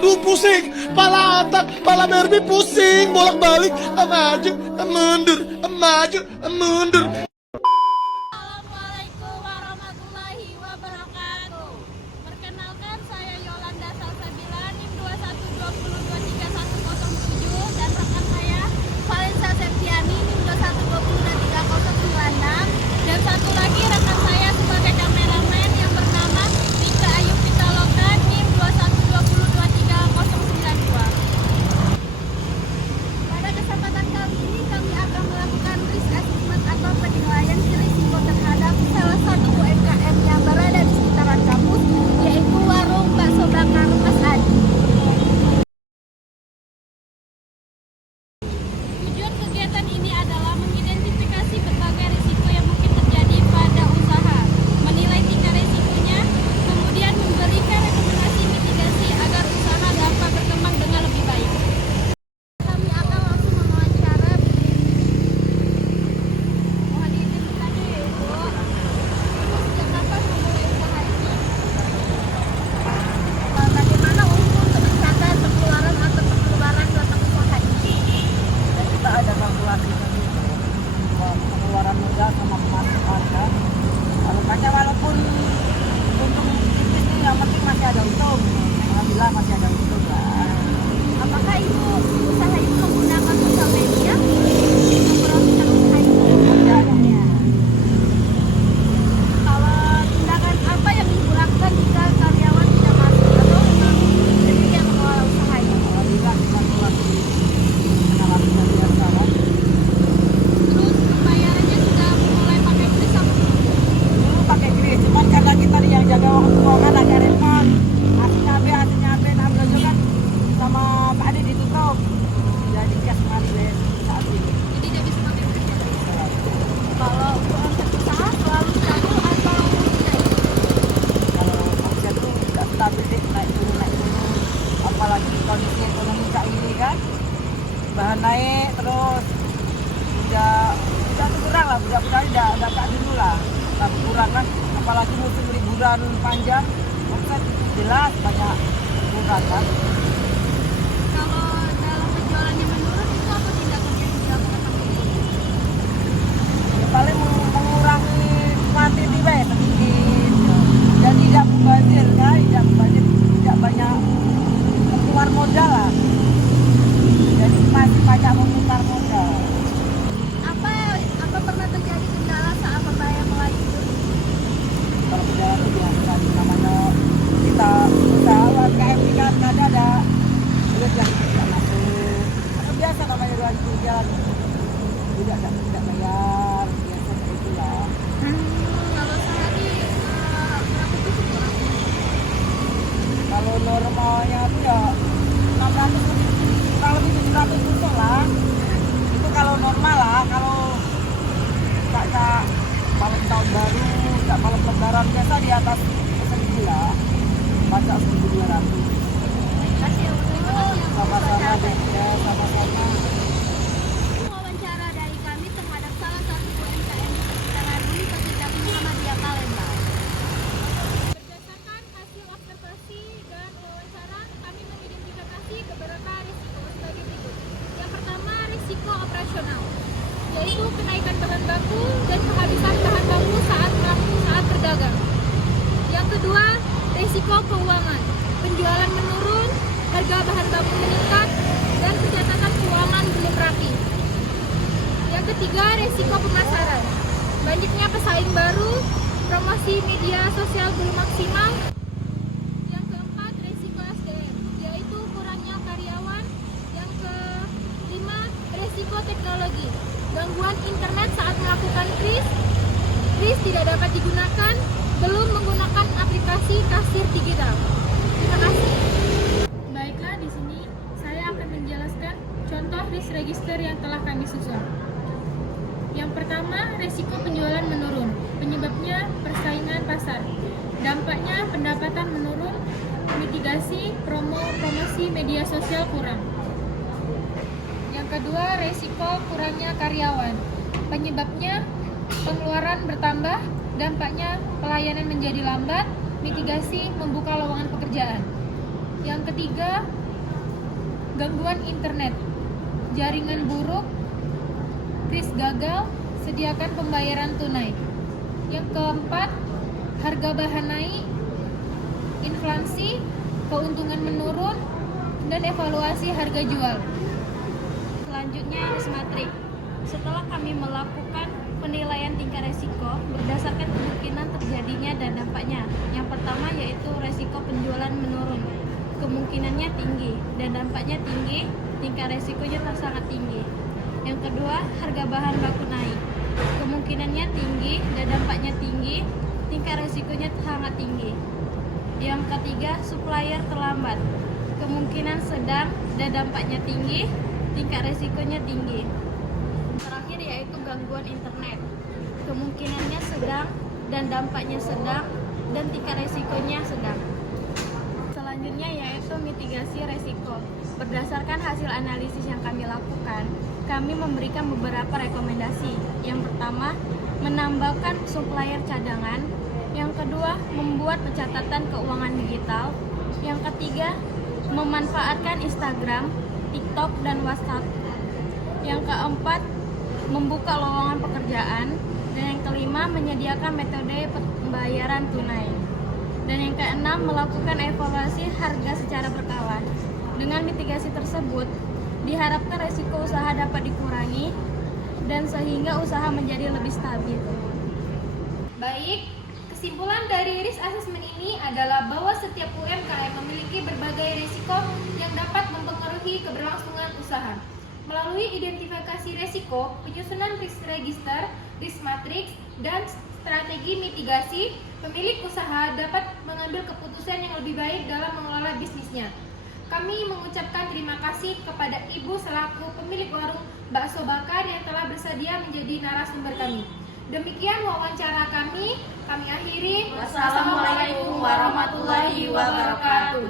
Aduh pusing, pala otak, pala Barbie pusing, bolak-balik, maju, mundur, maju, mundur. Assalamualaikum warahmatullahi wabarakatuh. Perkenalkan, saya Yolanda Salsabila, NIM 2120231107, dan rekan saya Valensa Septiani, NIM 21202306, dan satu lagi rekan saya sebagai kameramen yang bernama Rika Ayu Pitaloka, NIM 21202392. Pada kesempatan kali ini kami akan melakukan risk assessment atau penilaian risiko terhadap salah satu UMKM yang berada di sekitaran kampus, yaitu warung bakso bakar Mas Adi. Tujuan kegiatan ini adalah mengidentifikasi berbagai risiko yang mungkin terjadi pada usaha, menilai tingkat risikonya, kemudian memberikan rekomendasi mitigasi agar usaha dapat berkembang dengan lebih baik. Kami akan langsung mewawancara. Mohon izin bertanya ya Ibu. Ibu sejak kapan memulai usaha ini? Bagaimana untuk mencatat pengeluaran atau pengeluaran dalam usaha ini? Kita ada kalkulasi tadi pengeluaran modal sama pemasukan kan. Makanya walaupun untung tipis nih, yang penting masih ada untung. Alhamdulillah masih ada untung lah. Apakah Ibu usaha ini menggunakan sosial media untuk mempromosikan usaha ini? Ya. Kalau tindakan apa yang Ibu lakukan jika karyawan tidak masuk atau memang sendiri yang mengelola usaha ini? Alhamdulillah kalkulasi penalaran biasa lah. Terus pembayarannya sudah mulai pakai kris apa belum? Dulu pakai kris, cuman karena kita nih yang jaga keuangan agak repot. Hasilnya ambil juga kan sama Pak Adi ditutup. Jadi cash money saat ini. Jadi tidak bisa pakai kris ya? Kalau untuk omset usaha selalu stabil atau naik? Kalau omset tuh nggak stabil deh, naik turun. Apalagi kondisi ekonomi saat ini kan, bahan naik terus udah tuh kurang lah, udah nggak dulu lah, tapi kurang kan. Apalagi musim liburan panjang, omset jelas banyak kurang kan. Kalau dalam penjualannya menurun itu apa tindakan yang dilakukan sama Ibu? Ya, paling mengurangi kuantiti sedikit, jadi tidak mubazir kan, tidak banyak keluar modal lah, jadi masih banyak memutar modal. Apa pernah terjadi kendala saat pembayaran mulai itu? Kalau kendala itu biasa, namanya kita usaha UMKM ini kan ada duit yang tidak masuk, itu biasa namanya jualan jalan tidak bayar, biasa kayak itulah. Kalau sehari berapa tusuk ya? Kalau normalnya itu ya 600 kurang lebih 700 tusuk lah. Itu kalau normal lah. Kalau nggak malam tahun baru, nggak malam lebaran, biasa di atas 1.000 lah. Baca 1.200. Kasih ya Bu. Sama-sama deh, ya sama-sama. Wawancara dari kami terhadap salah satu UMKM di sekitaran Universitas Muhammadiyah Palembang. Berdasarkan hasil observasi dan wawancara, kami mengidentifikasi beberapa risiko sebagai berikut. Yang pertama, risiko operasional, yaitu kenaikan bahan baku dan kehabisan bahan baku saat berdagang. Yang kedua, risiko keuangan, penjualan menurun, harga bahan baku meningkat, dan pencatatan keuangan belum rapi. Yang ketiga, risiko pemasaran, banyaknya pesaing baru, promosi media sosial belum maksimal. Yang keempat, risiko SDM, yaitu kurangnya karyawan. Yang kelima, risiko teknologi, gangguan internet saat melakukan kris tidak dapat digunakan, belum menggunakan aplikasi kasir digital. Terima kasih. Baiklah, di sini saya akan menjelaskan contoh risk register yang telah kami susun. Yang pertama, risiko penjualan menurun. Penyebabnya persaingan pasar. Dampaknya pendapatan menurun, mitigasi promosi media sosial kurang. Yang kedua, risiko kurangnya karyawan. Penyebabnya pengeluaran bertambah, dampaknya pelayanan menjadi lambat, mitigasi membuka lowongan pekerjaan. Yang ketiga, gangguan internet, jaringan buruk, kris gagal, sediakan pembayaran tunai. Yang keempat, harga bahan naik, inflasi, keuntungan menurun, dan evaluasi harga jual. Selanjutnya, risk matrix. Setelah kami melakukan penilaian tingkat resiko berdasarkan kemungkinan terjadinya dan dampaknya. Yang pertama yaitu resiko penjualan menurun. Kemungkinannya tinggi dan dampaknya tinggi, tingkat resikonya sangat tinggi. Yang kedua, harga bahan baku naik. Kemungkinannya tinggi dan dampaknya tinggi, tingkat resikonya sangat tinggi. Yang ketiga, supplier terlambat. Kemungkinan sedang dan dampaknya tinggi, tingkat resikonya tinggi. Terakhir yaitu gangguan internet. Kemungkinannya sedang dan dampaknya sedang dan tingkat resikonya sedang. Selanjutnya yaitu mitigasi resiko. Berdasarkan hasil analisis yang kami lakukan, kami memberikan beberapa rekomendasi. Yang pertama, menambahkan supplier cadangan. Yang kedua, membuat pencatatan keuangan digital. Yang ketiga, memanfaatkan Instagram, TikTok, dan WhatsApp. Yang keempat, membuka lowongan pekerjaan. Dan yang kelima, menyediakan metode pembayaran tunai. Dan yang keenam, melakukan evaluasi harga secara berkala. Dengan mitigasi tersebut, diharapkan resiko usaha dapat dikurangi dan sehingga usaha menjadi lebih stabil. Baik, kesimpulan dari risk assessment ini adalah bahwa setiap UMKM memiliki berbagai risiko yang dapat mempengaruhi keberlangsungan usaha. Melalui identifikasi risiko, penyusunan risk register, risk matrix, dan strategi mitigasi, pemilik usaha dapat mengambil keputusan yang lebih baik dalam mengelola bisnisnya. Kami mengucapkan terima kasih kepada Ibu selaku pemilik warung bakso bakar yang telah bersedia menjadi narasumber kami. Demikian wawancara kami akhiri. Wassalamualaikum warahmatullahi wabarakatuh.